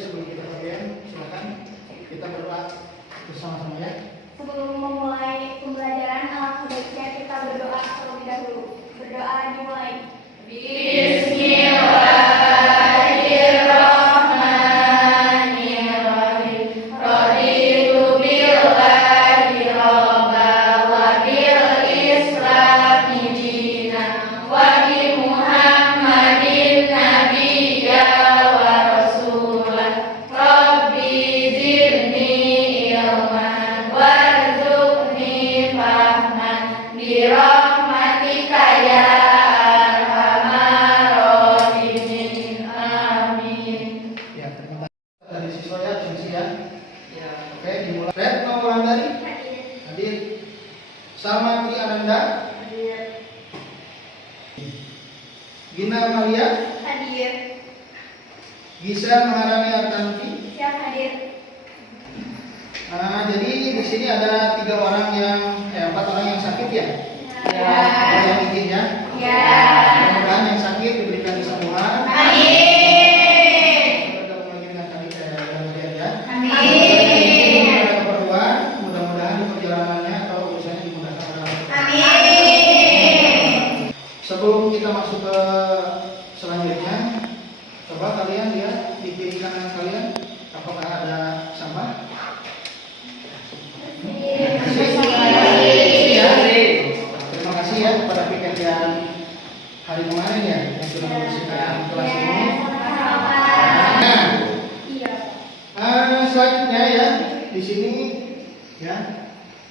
sebelum kita mulai, silakan kita berdoa bersama-sama ya. Sebelum memulai pembelajaran, alangkah baiknya kita berdoa terlebih dahulu. Berdoa dimulai. Bismillahirrahmanirrahim. Raditu billahi robba wa bil islami dinan wa bi Muhammadin nabiyya wa rasulah. Rabbi zidni ilman warzuqni fahman bi rahmatika ya arhamar rahimin. Amin. Ya, terima kasih dari siswa ya, diskusi ya. Ya. Oke, dimulai. Retno Wulandari hadir. Samati Ananda Hadir. Gina Maria Hadir. Gisel Maharani Artanti. Siap hadir. Jadi di sini ada 4 orang yang sakit ya. Ya. Ada yang izin ya. Ya. Mudah-mudahan yang sakit diberikan kesembuhan. Amin. Bergabung lagi dengan kami kalian ya. Amin. Ada keperluan, mudah-mudahan perjalanannya atau urusannya dimudahkan oleh Allah. Amin. Sebelum kita masuk ke selanjutnya, coba kalian lihat di kiri kanan kalian apakah ada sampah? Terima kasih ya kepada piket yang hari kemarin ya yang sudah membersihkan kelas ini. Nah, selanjutnya ya di sini ya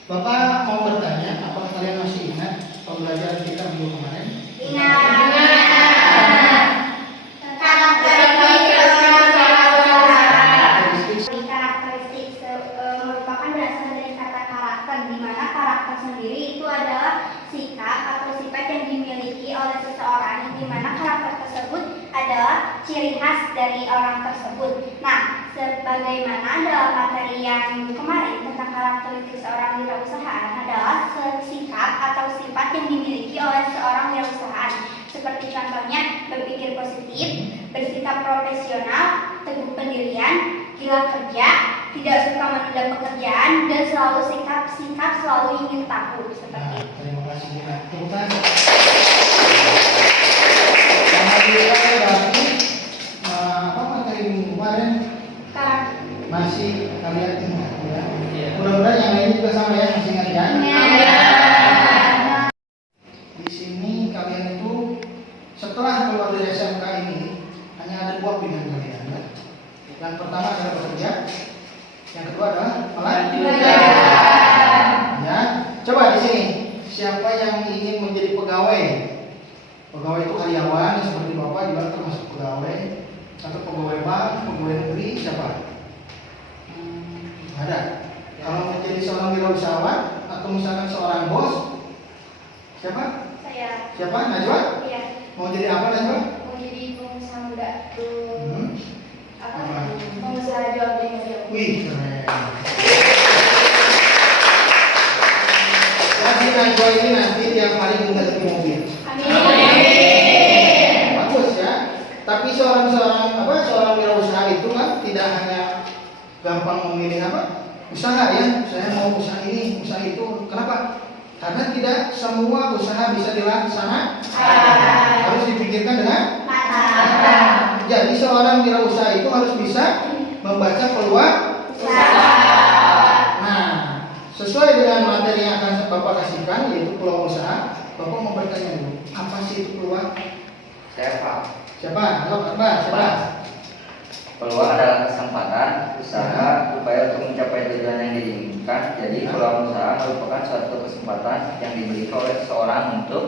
Bapak mau bertanya apakah kalian masih ingat pembelajaran kita minggu kemarin? Karakteristik merupakan berasal dari kata karakter, di mana karakter sendiri itu adalah sikap atau sifat yang dimiliki oleh seseorang, di mana karakter tersebut adalah ciri khas dari orang tersebut. Nah, sebagaimana dalam materi yang kemarin tentang karakteristik seorang wirausahaan adalah sikap atau sifat yang dimiliki oleh seorang wirausahaan, seperti contohnya berpikir positif, bersikap profesional, teguh pendirian, gila kerja, tidak suka menunda pekerjaan, dan selalu sikap selalu ingin tahu seperti itu. Terima kasih Gina. Tepukan. Alhamdulillah berarti apa materi minggu kemarin masih kalian ingat ya. Mudah-mudahan yang lain juga sama ya, masih ingat ya. Di sini kalian itu setelah keluar dari SMK ini hanya ada 2 pilihan kalian ya. Yang pertama adalah bekerja, yang kedua adalah ya. Coba di sini siapa yang ingin menjadi pegawai? Pegawai itu karyawan seperti Bapak juga termasuk pegawai, atau pegawai bank, pegawai negeri, siapa? Ada. Kalau menjadi seorang wirausahawan atau misalkan seorang bos, siapa? Saya. Siapa? Najwa? Iya. Mau jadi apa Najwa? Mau jadi pengusaha muda. Apa? Pengusaha jual beli mobil. Wih, keren. Jadi Najwa ini nanti tiap hari mengganti mobil. Amin. Bagus ya. Tapi seorang wirausaha itu kan tidak hanya gampang memilih usaha ya. Saya mau usaha ini, usaha itu. Kenapa? Karena tidak semua usaha bisa dilaksanakan. Harus dipikirkan dengan matang. Jadi seorang wirausaha itu harus bisa membaca peluang usaha. Nah, sesuai dengan materi yang akan Bapak kasihkan yaitu peluang usaha, Bapak mau bertanya dulu, apa sih itu peluang? Siapa? Halo, siapa? Peluang adalah kesempatan usaha upaya untuk mencapai tujuan yang diinginkan. Jadi peluang usaha merupakan suatu kesempatan yang dimiliki oleh seseorang untuk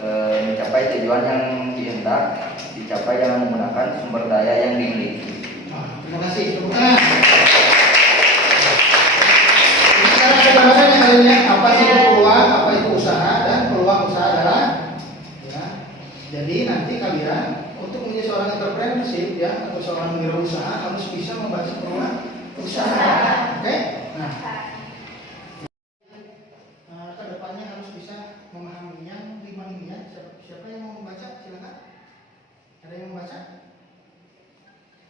mencapai tujuan yang dihendak dicapai dengan menggunakan sumber daya yang dimiliki. Terima kasih. Tepukan. Sekarang kebenaran yang lainnya apa sih itu peluang, apa itu usaha, dan peluang usaha adalah ya. Jadi nanti kalian untuk menjadi seorang entrepreneurship ya atau seorang wirausaha harus bisa membaca peluang usaha. Oke? Nah, kedepannya harus bisa memahaminya 5 ini ya. Siapa yang mau membaca? Silakan. Ada yang membaca?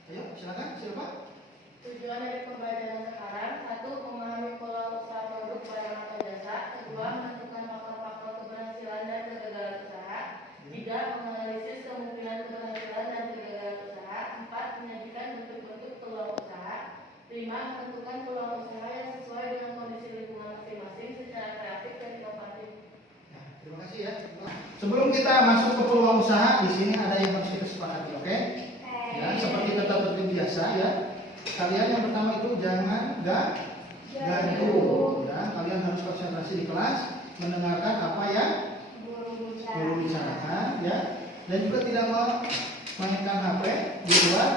Ayo. silakan, siapa? Tujuan dari pembelajaran sekarang: satu, memahami peluang usaha produk barang atau jasa; kedua, menentukan faktor-faktor keberhasilan dan kegagalan usaha; tiga, menganalisis kemungkinan keberhasilan dan kegagalan usaha; empat, menyajikan bentuk-bentuk peluang usaha; lima, menentukan peluang usaha yang sesuai dengan kondisi lingkungan masing-masing secara kreatif dan inovatif. Ya, terima kasih ya. Sebelum kita masuk ke peluang usaha, di sini ada yang harus kita sepakati, oke? Ya, seperti tata tertib biasa ya. Kalian yang pertama itu jangan gaduh ya. Kalian harus konsentrasi di kelas, mendengarkan apa yang guru bicarakan ya. Dan juga tidak memainkan HP di luar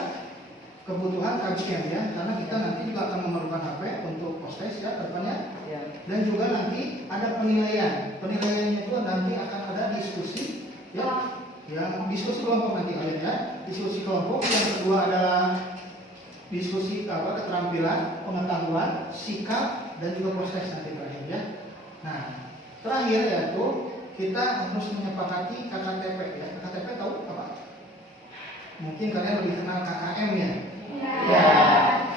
kebutuhan kajian ya. Karena kita nanti juga akan memerlukan HP untuk post-test ya depannya. Dan juga nanti ada penilaian. Penilaiannya itu nanti akan ada diskusi ya. Yang diskusi kelompok nanti kalian ya. Diskusi kelompok. Yang kedua adalah diskusi keterampilan, pengetahuan, sikap, dan juga proses nanti terakhir ya. Nah, terakhir yaitu kita harus menyepakati KKTP ya. KKTP tahu apa? Mungkin kalian lebih kenal KKM ya. Ya.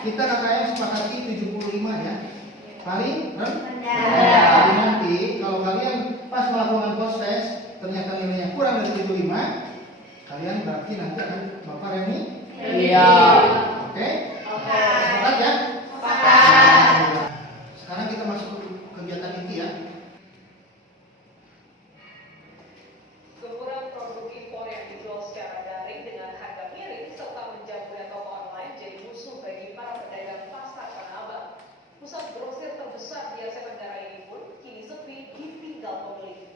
Kita KKM sepakati 75 ya. Paling rendah. Jadi nanti kalau kalian pas melakukan proses ternyata nilainya kurang dari 75, kalian berarti nanti akan Bapak Remi. Iya. Oke? Oke. Sepakat ya? Sepakat. Sekarang kita masuk ke kegiatan inti ya. Gempuran produk impor yang dijual secara daring dengan harga miring serta menjamurnya toko online jadi musuh bagi para pedagang pasar Tanah Abang. Pusat grosir terbesar di Asia Tenggara ini pun kini sepi ditinggal pembeli.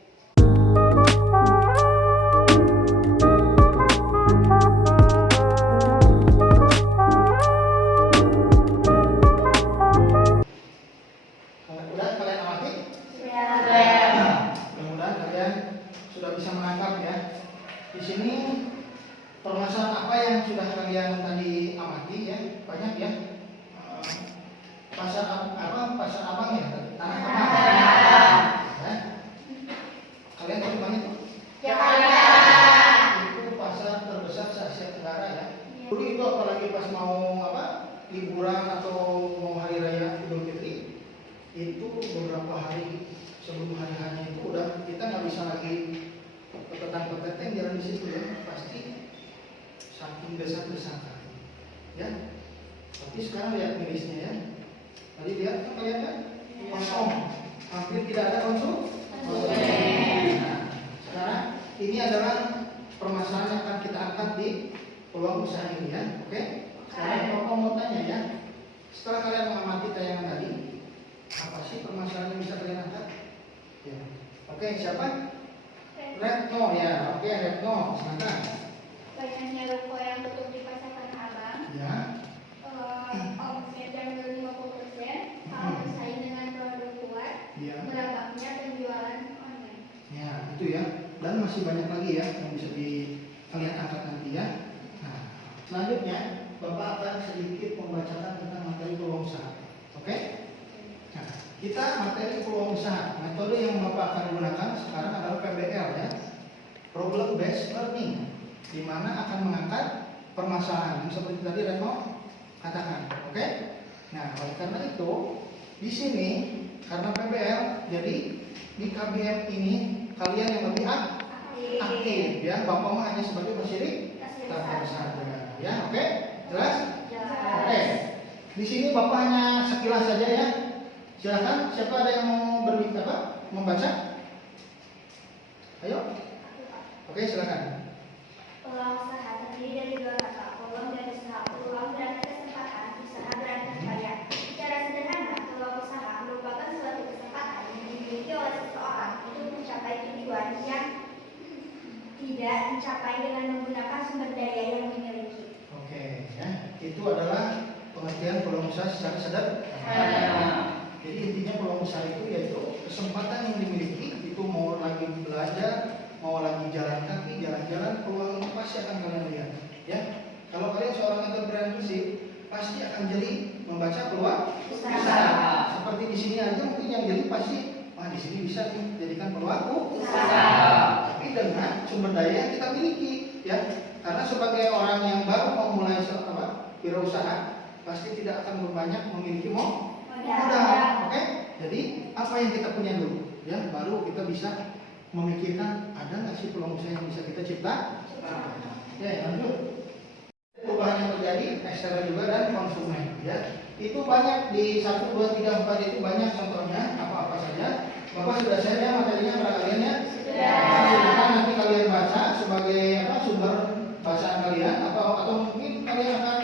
Udah kalian amati? Mudah-mudahan kalian sudah bisa menangkap ya. Di sini permasalahan apa yang sudah kalian tadi amati ya? Banyak ya. Pasar abang ya? Tanah abang. Ya. Kalian tahu mana itu? Itu pasar terbesar se Asia Tenggara ya. Dulu itu apalagi pas mau liburan atau mau hari raya Idul Fitri, itu beberapa hari sebelum hari hanya itu udah kita nggak bisa lagi petang-petang jalan di situ ya, pasti saking desak-desakan ya. Tapi sekarang lihat mirisnya ya, tadi lihat kan kalian kan kosong, hampir tidak ada konsumen. Nah, sekarang ini adalah permasalahan yang akan kita angkat di peluang usaha ini ya, oke? Sekarang Bapak mau tanya ya, setelah kalian mengamati tayangan tadi, apa sih permasalahan yang bisa kalian angkat? Ya. Oke, siapa? Retno ya. Oke, Retno, silakan. Banyaknya ruko yang tutup di pasar Tanah Abang. Ya. Omset yang 50%, kalau bersaing dengan produk luar, Ya. merebaknya penjualan online. Ya, itu ya. Dan masih banyak lagi ya yang bisa kalian angkat nanti ya. Nah, selanjutnya Bapak akan sedikit membacakan tentang materi peluang usaha. Oke? Nah, kita materi peluang usaha. Metode yang Bapak akan gunakan sekarang adalah PBL ya. Problem Based Learning, di mana akan mengangkat permasalahan yang seperti tadi Retno katakan. Oke? Nah, oleh karena itu di sini karena PBL, jadi di KBM ini kalian yang lebih aktif ya. Bapak mah hanya sebagai fasilitator saja. Ya, oke? Jelas? Oke. Di sini Bapak hanya sekilas saja ya. Silakan, siapa ada yang mau berbicara, membaca? Ayo. Oke, silakan. Peluang usaha terdiri dari dua kata, peluang dan usaha. Peluang berarti kesempatan, usaha berarti upaya. Secara sederhana, peluang usaha merupakan suatu kesempatan yang dimiliki oleh seseorang untuk mencapai tujuan yang tidak dicapai dengan menggunakan sumber daya yang dimiliki. Oke, ya. Itu adalah pengertian peluang usaha secara sederhana. Jadi intinya peluang usaha itu yaitu kesempatan yang dimiliki, itu mau lagi belajar, mau lagi jalan kaki, jalan-jalan, peluang ini pasti akan kalian lihat. Ya, kalau kalian seorang entrepreneurship pasti akan jadi membaca peluang usaha. Seperti di sini aja mungkin yang jadi pasti, wah di sini bisa dijadikan peluang usaha. Tapi dengan sumber daya yang kita miliki, ya. Karena sebagai orang yang baru mau mulai wirausaha pasti tidak akan berbanyak memiliki modal. Oke? Jadi apa yang kita punya dulu, ya, baru kita bisa memikirkan ada nggak sih peluang usaha yang bisa kita cipta. Ya, lanjut. Perubahan yang terjadi eksternal juga dan konsumen, ya. Itu banyak di 1, 2, 3, 4 itu banyak contohnya apa-apa saja. Bapak sudah share ya materinya pada kalian ya? Sudah. Nanti kalian baca sebagai sumber bacaan kalian atau mungkin kalian akan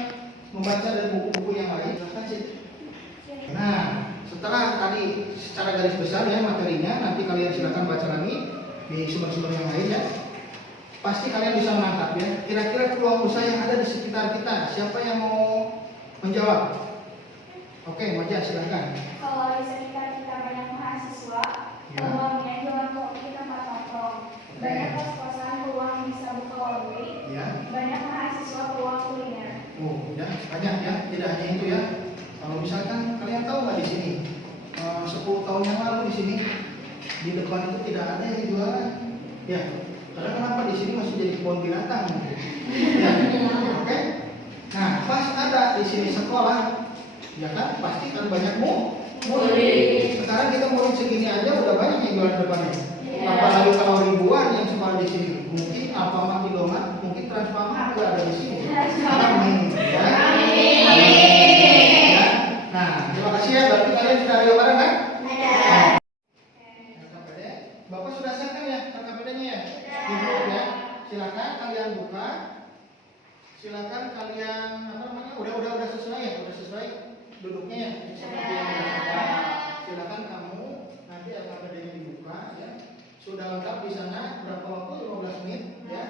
membaca dari buku-buku yang lain. Silahkan sih. Nah, setelah tadi secara garis besar ya materinya, nanti kalian silakan baca lagi di sumber-sumber yang lain ya. Pasti kalian bisa menangkap ya. Kira-kira peluang usaha yang ada di sekitar kita. Siapa yang mau menjawab? Oke, Moja silakan. Kalau di sekitar kita banyak mahasiswa, Ya. peluangnya jualan kopi tempat nongkrong. Banyak kos-kosan peluang bisa buka laundry. Ya. Banyak mahasiswa peluang kuliner. Oh, ya, banyak ya. Tidak hanya itu ya. Kalau misalkan kalian tahu nggak di sini, 10 tahun yang lalu di sini di depan itu tidak ada yang jualan. Ya. Karena kenapa di sini masih jadi kebun binatang? Ya. Oke. Nah, pas ada di sini sekolah, ya kan pasti kan banyak murid. Sekarang kita murid segini aja udah banyak yang jualan depannya. Apalagi kalau ribuan yang sekolah di sini, mungkin Alfamart, Indomaret, mungkin Transmart juga ada di sini. Amin. Ya. Ya. Nah, terima kasih ya. Berarti kalian sudah ada bareng kan? Ada. KKPD. Bapak sudah share kan ya KKPD-nya ya? Di grup ya. Silakan kalian buka. Silakan kalian udah sesuai ya? Udah sesuai duduknya ya? Seperti yang biasa. Silakan kamu nanti KKPD-nya dibuka ya. Sudah lengkap di sana berapa waktu? 15 menit ya.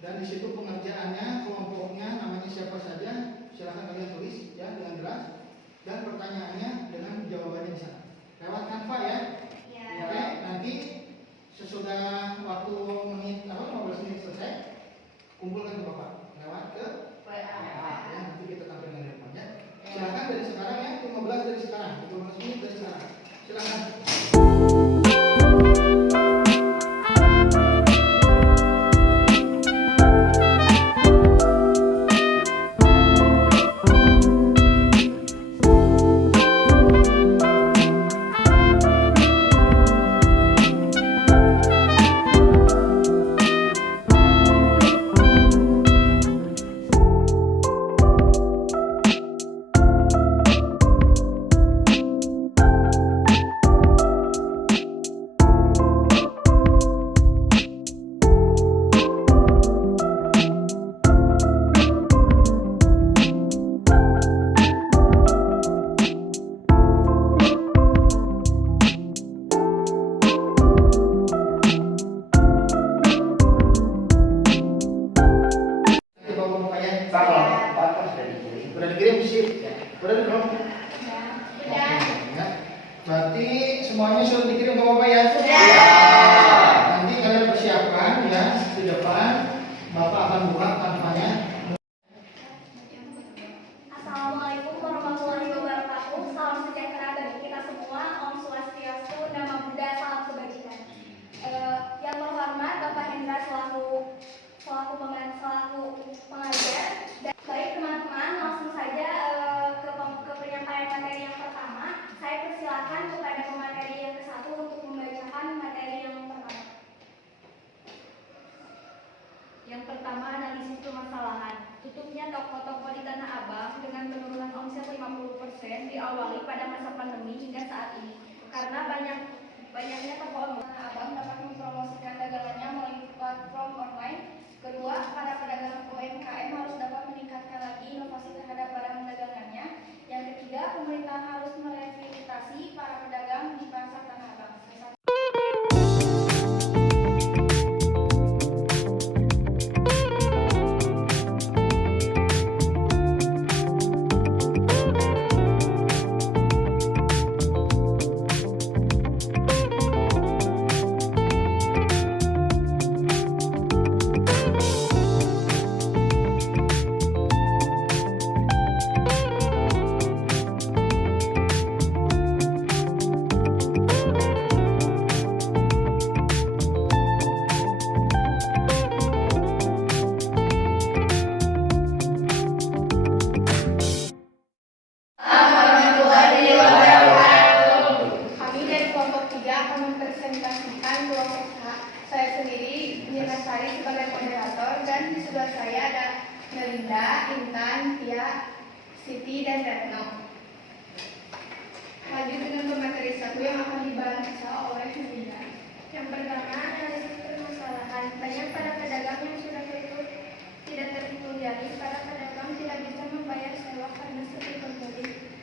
Dan di situ pengerjaannya, kelompoknya, namanya siapa saja, silakan kalian tulis ya dengan jelas. Dan pertanyaannya dengan jawabannya di sana. Lewat Canva ya. Oke, nanti sesudah waktu 15 menit selesai, kumpulkan ke Bapak lewat ke WA ya, nanti kita tampilkan di depannya. Silakan dari sekarang ya, 15 dari sekarang, 15 menit dari sekarang. Silakan. Udah dikirim sih, udah belum? Sudah. Ya. Berarti semuanya sudah dikirim ke Bapak ya? Sudah. Nanti kalian persiapkan ya di depan. Bapak akan buka tanpanya. Assalamualaikum warahmatullahi wabarakatuh. Salam sejahtera bagi kita semua. Om Swastiastu, Nama Buddha, salam kebajikan. Yang terhormat Bapak Hendra selaku pengajar. Baik teman-teman, langsung saja ke penyampaian materi yang pertama. Saya persilakan kepada pemateri yang ke-1 untuk membacakan materi yang pertama. Yang pertama, analisis permasalahan. Tutupnya toko-toko di Tanah Abang dengan penurunan omset 50% diawali pada masa pandemi hingga saat ini. Karena banyaknya toko Tanah Abang dapat mempromosikan dagangannya melalui platform online. Kedua, para pedagang UMKM harus dapat meningkatkan lagi inovasi terhadap barang dagangannya. Yang ketiga, pemerintah harus merevitalisasi para pedagang di pasar Tanah Abang. Ijin Lestari sebagai moderator, dan di sebelah saya ada Melinda, Intan, Tia, Siti, dan Retno. Lanjut dengan pemateri 1 yang akan dibaca oleh Melinda. Yang pertama, analisis permasalahan. Banyak para pedagang yang sudah tutup tidak terhitung jari. Para pedagang tidak bisa membayar sewa karena sepi pembeli.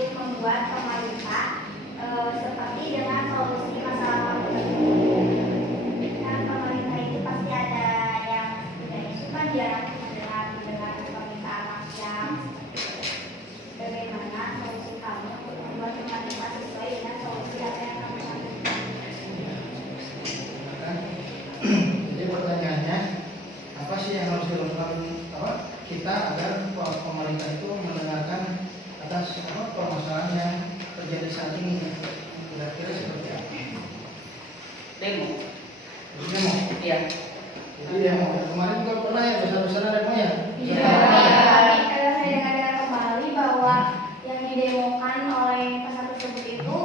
Membuat pemerintah seperti dengan solusi masalah tersebut. Dan pemerintah itu pasti ada yang tidak suka dia dengan permintaan macam. Bagaimana solusi kamu untuk membuat pemerintah sesuai dengan solusi apa yang kamu cari? Jadi pertanyaannya, apa sih yang harus dilakukan kita agar pemerintah itu mendengarkan atas permasalahan yang terjadi saat ini? Kira-kira seperti apa? Demo. Demo? Iya. Jadi demo. Kemarin kau pernah ya besar-besaran demo ya? Iya. Saya dengar kembali bahwa yang didemokan oleh pasar tersebut itu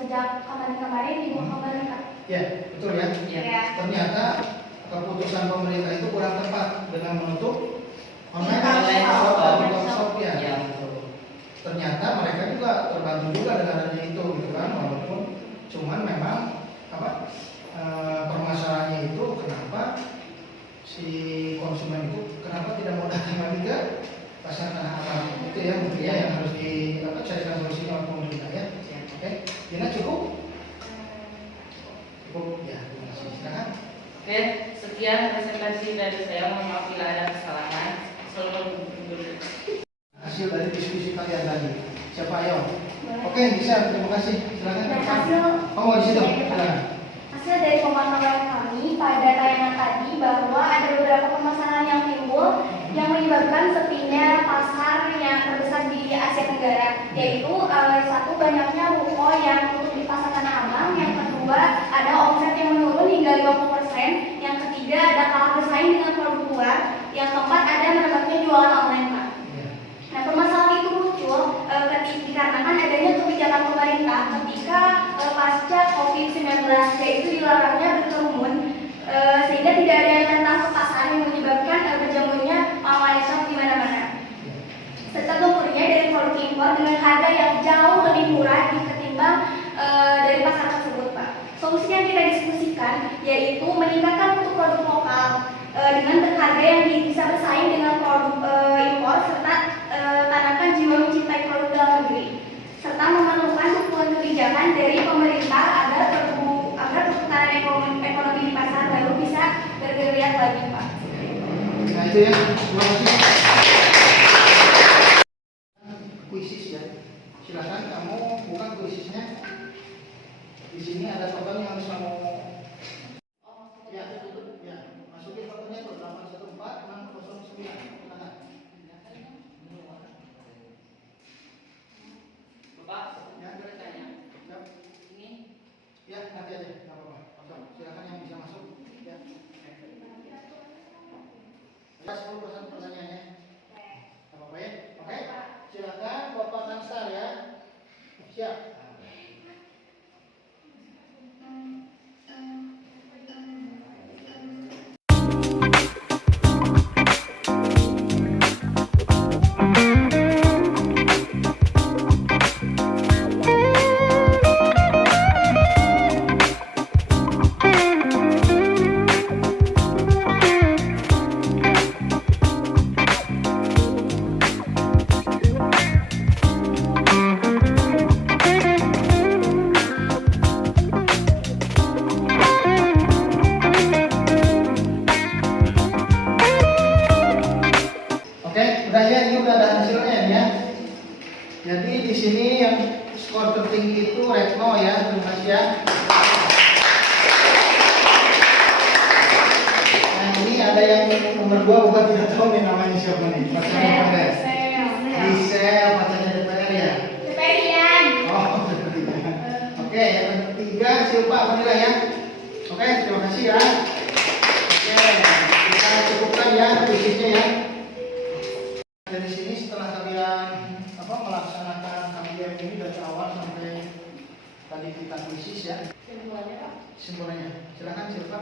sejak kemarin-kemarin dibuat pemerintah. Ya, betul ya. Ya. Ternyata keputusan pemerintah itu kurang tepat dengan menutup online shop ya. Ya. Ternyata mereka juga terbantu juga dengan adanya itu gitu kan, walaupun cuman memang permasalahannya itu kenapa si konsumen itu kenapa tidak mau datang lagi ke pasar Tanah Abang, itu ya mungkin ya yang harus dicarikan solusinya oleh pemerintah ya. Oke, Dina cukup? Cukup ya, terima kasih. Silakan. Oke, sekian presentasi dari saya. Mohon maaf bila ada kesalahan. Selamat menunjuk. Hasil dari diskusi kalian tadi. Siapa ayo? Oke, bisa. Terima kasih. Silakan. Dan hasil Oh, di situ. Silakan. hasil dari pemantauan kami pada tayangan tadi bahwa ada beberapa permasalahan yang timbul yang menyebabkan sepinya pasar yang terbesar di Asia Tenggara, yaitu satu, banyaknya ruko yang tutup di pasar Tanah Abang. Yang kedua, ada omset yang menurun hingga 50%. Yang ketiga, ada kalah bersaing dengan produk luar. Yang keempat, ada merebaknya jualan online, Pak. Nah, permasalahan itu muncul dikarenakan adanya kebijakan pemerintah ketika pasca COVID-19, yaitu dilarangnya berkerumun, sehingga tidak ada yang datang ke pasar yang menyebabkan berjamurnya online shop di mana-mana. Serta gempurnya dari produk impor dengan harga yang jauh lebih murah ketimbang dari pasar tersebut, Pak. Solusi yang kita diskusikan yaitu meningkatkan untuk produk lokal dengan harga yang bisa bersaing dengan produk impor, serta tanamkan jiwa mencintai produk dalam negeri, serta memerlukan dukungan kebijakan dari pemerintah agar perputaran ekonomi di pasar baru bisa bergeliat lagi, Pak. Nah itu ya, terima kasih. Kuisis ya, silakan kamu buka kuisisnya. Di sini ada total yang harus kamu ya, masukin fotonya tuh 814609. Silakan. Bapak, Ya, bertanya. siap. Ini Ya, nanti aja, nggak apa-apa. Silakan yang bisa masuk. Ya. Ya, 10% pertanyaannya. Nggak apa-apa ya? Oke. Silakan Bapak Kansar ya. Siap. sini yang skor tertinggi itu Retno ya, terima kasih ya. Nah ini ada yang nomor 2, bukan tidak tahu nih namanya siapa nih. Pacarnya DPR. Gisel, pacarnya DPR ya. Sepedian. Oh, DPR. Oke, yang ketiga Silpa Vanila ya. Oke, terima kasih ya. Oke, kita cukupkan ya kuisisnya ya. Dari sini setelah kalian melaksanakan KBM ini dari awal sampai tadi kita kuisis ya. Kesimpulannya, Pak. Kesimpulannya, silakan Silpa.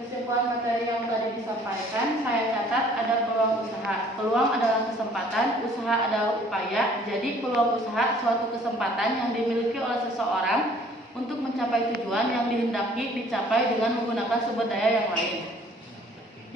Kesimpulan materi yang tadi disampaikan, saya catat ada peluang usaha. Peluang adalah kesempatan, usaha adalah upaya. Jadi peluang usaha suatu kesempatan yang dimiliki oleh seseorang untuk mencapai tujuan yang dihendaki dicapai dengan menggunakan sumber daya yang lain.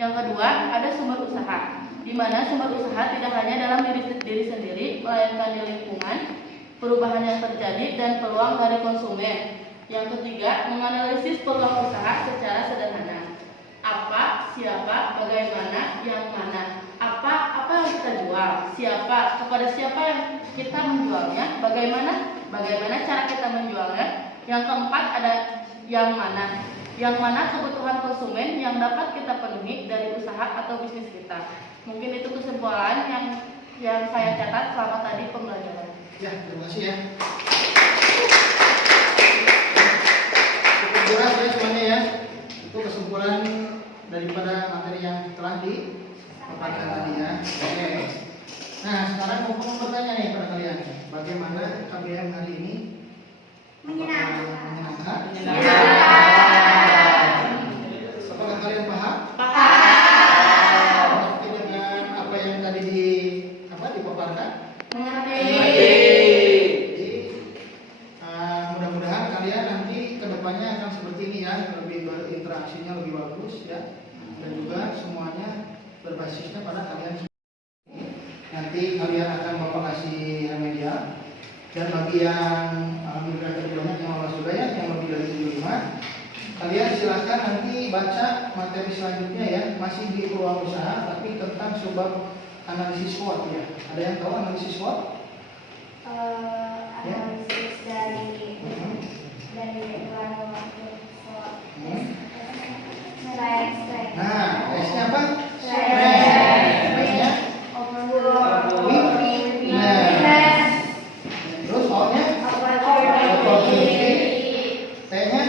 Yang kedua, ada sumber usaha, di mana sumber usaha tidak hanya dalam diri sendiri, melainkan di lingkungan, perubahan yang terjadi, dan peluang dari konsumen. Yang ketiga, menganalisis peluang usaha secara sederhana. Apa, siapa, bagaimana, yang mana. Apa yang kita jual, siapa, kepada siapa yang kita menjualnya, bagaimana cara kita menjualnya. Yang keempat ada yang mana kebutuhan konsumen yang dapat kita penuhi dari usaha atau bisnis kita. Mungkin itu kesimpulan yang saya catat selama tadi pembelajaran. Ya, terima kasih ya. Cukup jelas ya semuanya ya. Itu kesimpulan daripada materi yang telah dipaparkan tadi ya. Oke. Nah, sekarang mau bertanya nih pada kalian. Bagaimana KBM hari ini? Menyenangkan. Apakah kalian paham? Paham. Mengerti dengan apa yang tadi dipaparkan? Mengerti. Jadi mudah-mudahan kalian nanti kedepannya akan seperti ini ya, lebih berinteraksinya lebih bagus ya, dan juga semuanya berbasisnya pada kalian sendiri. Nanti kalian akan bapak kasih remedial, dan bagi yang alhamdulillah keduanya yang lolos juga ya, yang lebih dari 75, kalian silakan nanti baca materi selanjutnya ya, masih di peluang usaha tapi tentang sebab analisis SWOT ya. Ada yang tahu analisis SWOT? Analisis dari nilai Nah, S-nya apa? S-nya? Terus O-nya? T-nya?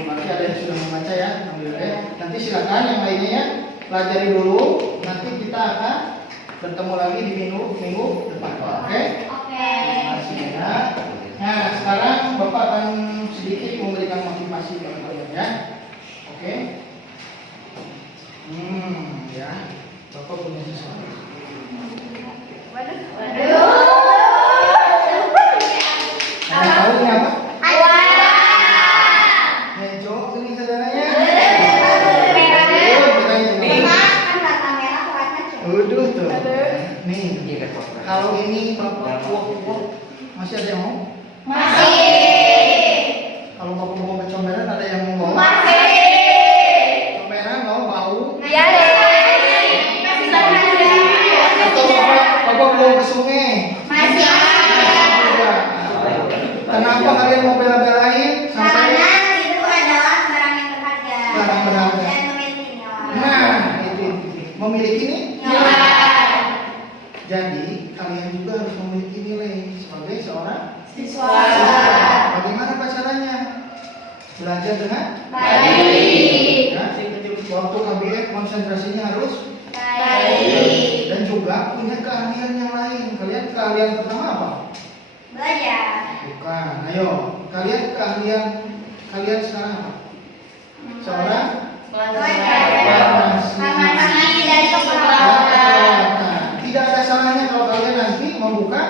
Berarti ada yang sudah membaca ya, alhamdulillah ya. Nanti silakan yang lainnya ya, pelajari dulu. Nanti kita akan bertemu lagi di minggu depan. Oke? Terima kasih ya. Nah, sekarang Bapak akan sedikit memberikan motivasi kepada kalian ya. Oke? Ya. Bapak punya sesuatu. Ada tahu ini apa? Mejo, ini saudaranya. Udah tuh. Nih. Kalau ini Bapak kuah-kuah, masih ada yang mau? Kalau Bapak mau ke comberan, ada yang mau? Comberan mau bau? Atau Bapak mau ke sungai? Kenapa kalian mau bela-belain sampai itu adalah barang yang berharga. Barang berharga. Dan memiliki nilai. Nah, itu memiliki nih. Nilai. Jadi kalian juga harus memiliki nilai sebagai seorang Siswa. Bagaimana caranya? Belajar dengan Baik. ya, waktu KBM konsentrasinya harus Baik. dan juga punya keahlian yang lain. Kalian keahlian pertama apa? Belajar. Bukan. Ayo, keahlian kalian sekarang apa? Seorang Farmasi dari kepala. Nah, tidak ada salahnya kalau kalian nanti membuka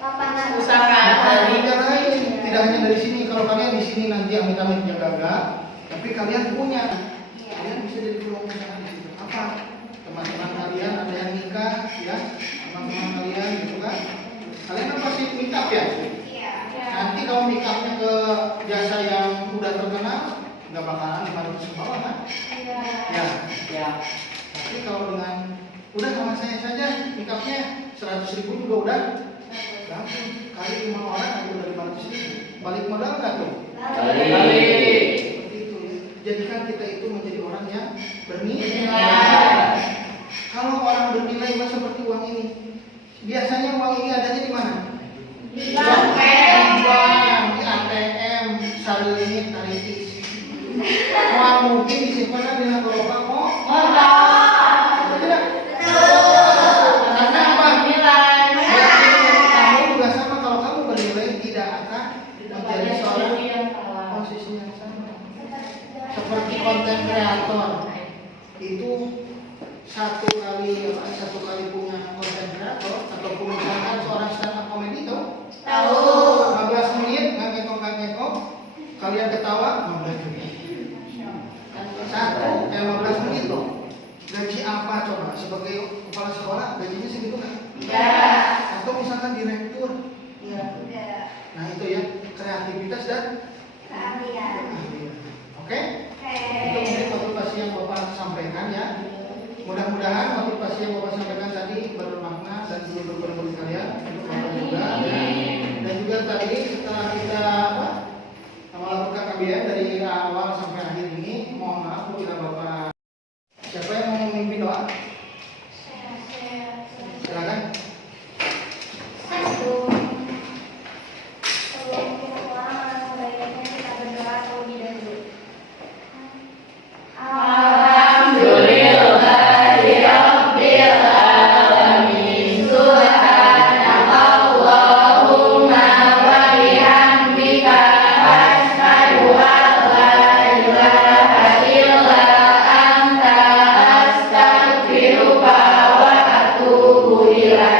Lapangan yang lain. Tidak hanya dari sini. Kalau kalian di sini nanti amit-amitnya gagal, tapi kalian punya, kalian bisa jadi peluang usaha di situ. Apa? Teman-teman kalian ada yang nikah, ya, teman-teman kalian gitu kan? Kalian kan pasti nikah ya? Iya. Nanti kalau nikahnya ke jasa yang udah terkenal, nggak bakalan 500 ke bawah kan? Iya. Ya. Tapi kalau dengan Udah sama saya saja nikahnya 100.000 juga udah langsung kali 5 orang aku udah 500.000. Balik modal nggak tuh? Balik. Seperti itu ya. Jadikan kita itu menjadi orang yang bernilai. Kalau orang bernilai mah seperti uang ini. Biasanya uang ini adanya di mana? Di bank, di ATM, sarilingit, taritis. Uang mungkin disimpan di nakaloba kok. Betul tidak? Karena apa? Kamu juga sama, kalau kamu bernilai tidak akan menjadi seorang posisi yang sama. Seperti konten kreator itu satu kali punya konten kreator ataupun misalkan seorang stand up comedy tahu 15 menit ngangkekok kalian ketawa 15 menit 15 menit loh. Gaji apa coba sebagai kepala sekolah gajinya segitu kan? Atau misalkan direktur nah itu ya kreativitas dan keahlian. oke? Itu mungkin motivasi yang Bapak sampaikan ya. Mudah-mudahan motivasi yang Bapak sampaikan tadi bermakna dan juga berguna kalian untuk Bapak juga ya. Dan juga tadi setelah kita melakukan KBM dari awal sampai akhir ini, mohon maaf bila Bapak siapa yang mau memimpin doa? Silakan. Sebelum kita pulang, sebaiknya kita berdoa terlebih dahulu. Astaghfirullah wa atubu ilaih.